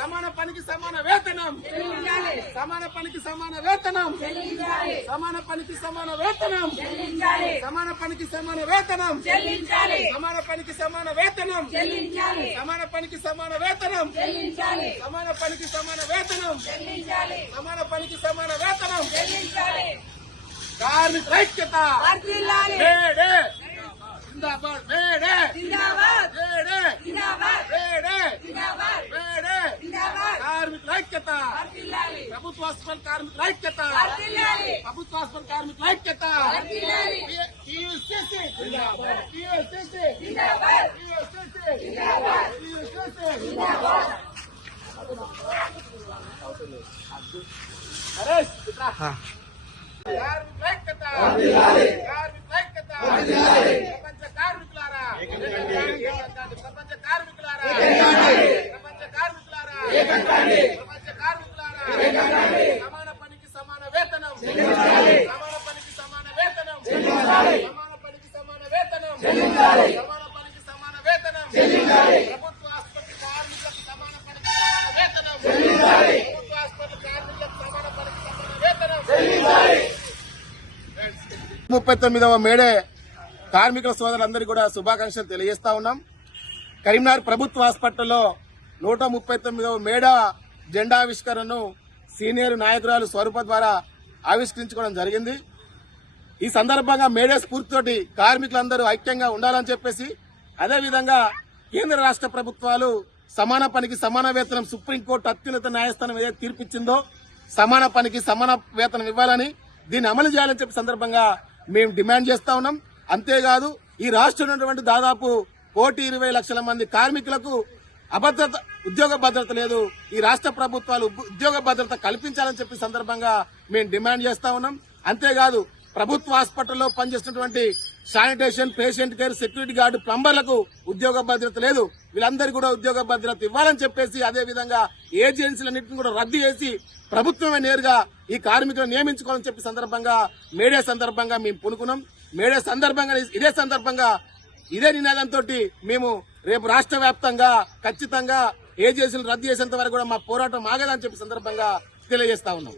సమాన పనికి సమాన వేతనం, సమాన పనికి సమాన వేతనం, సమాన పనికి సమాన వేతనం, సమాన పనికి సమాన వేతనం, సమాన పనికి సమాన వేతనం, సమాన పనికి సమాన వేతనం, సమాన పనికి సమాన వేతనం, సమాన పనికి సమాన వేతనం. కార్మిక ఐక్యత వేడే జిందాబాద్, వేడే వేడే వేడే వేడే కార్మిక ఐక్యత, ప్రభుత్వ హాస్పిటల్ కార్మిక ఐక్యత, ప్రభుత్వ హాస్పిటల్ కార్మిక ఐక్యత. టీఎస్సీసీ జిందాబాద్, టీఎస్సీసీ జిందాబాద్, టీఎస్సీసీ జిందాబాద్, టీఎస్సీసీ జిందాబాద్. హరీష్ కార్మిక ఐక్యత, కార్మిక ఐక్యత. ప్రపంచ కార్మికులారా, ప్రపంచ కార్మికులారా, ప్రపంచ కార్మికులారా, ప్రపంచ కార్మికులారా, సమాన పనికి సమాన వేతనం, సమాన పనికి సమాన వేతనం, సమాన పనికి సమాన వేతనం, సమాన పనికి సమాన వేతనం. ప్రభుత్వ ఆసుపత్రి కార్మికులకు సమాన పనికి సమాన వేతనం, ప్రభుత్వ ఆసుపత్రి కార్మికులకు సమాన పనికి సమాన వేతనం. 39వ మేడే కార్మికుల సోదరులందరికీ కూడా శుభాకాంక్షలు తెలియజేస్తా ఉన్నాం. కరీంనగర్ ప్రభుత్వ హాస్పిటల్లో 139వ మేడా జెండా ఆవిష్కరణను సీనియర్ నాయకురాలు స్వరూప ద్వారా ఆవిష్కరించుకోవడం జరిగింది. ఈ సందర్భంగా మేడే స్ఫూర్తితోటి కార్మికులందరూ ఐక్యంగా ఉండాలని చెప్పేసి, అదేవిధంగా కేంద్ర రాష్ట్ర ప్రభుత్వాలు సమాన పనికి సమాన వేతనం, సుప్రీంకోర్టు అత్యున్నత న్యాయస్థానం ఏదైతే తీర్పిచ్చిందో సమాన పనికి సమాన వేతనం ఇవ్వాలని, దీన్ని అమలు చేయాలని చెప్పి సందర్భంగా మేము డిమాండ్ చేస్తా ఉన్నాం. అంతేకాదు ఈ రాష్ట్రంలో ఉన్నటువంటి దాదాపు 1,20,00,000 మంది కార్మికులకు అభద్రత, ఉద్యోగ భద్రత లేదు. ఈ రాష్ట్ర ప్రభుత్వాలు ఉద్యోగ భద్రత కల్పించాలని చెప్పి సందర్భంగా మేము డిమాండ్ చేస్తా ఉన్నాం. అంతేకాదు ప్రభుత్వ హాస్పిటల్లో పనిచేస్తున్నటువంటి sanitation, patient care, security guard, ప్లంబర్లకు ఉద్యోగ భద్రత లేదు. వీళ్ళందరికీ కూడా ఉద్యోగ భద్రత ఇవ్వాలని చెప్పేసి, అదేవిధంగా ఏజెన్సీలన్నింటినీ కూడా రద్దు చేసి ప్రభుత్వమే నేరుగా ఈ కార్మికులను నియమించుకోవాలని చెప్పి సందర్భంగా మేడే సందర్భంగా మేము పూనుకున్నాం. మేడే సందర్భంగా ఇదే నినాదంతో మేము రేపు రాష్ట్ర వ్యాప్తంగా ఖచ్చితంగా ఏజెన్సీలు రద్దు చేసేంత వరకు కూడా మా పోరాటం ఆగదని చెప్పి సందర్భంగా తెలియజేస్తా ఉన్నాం.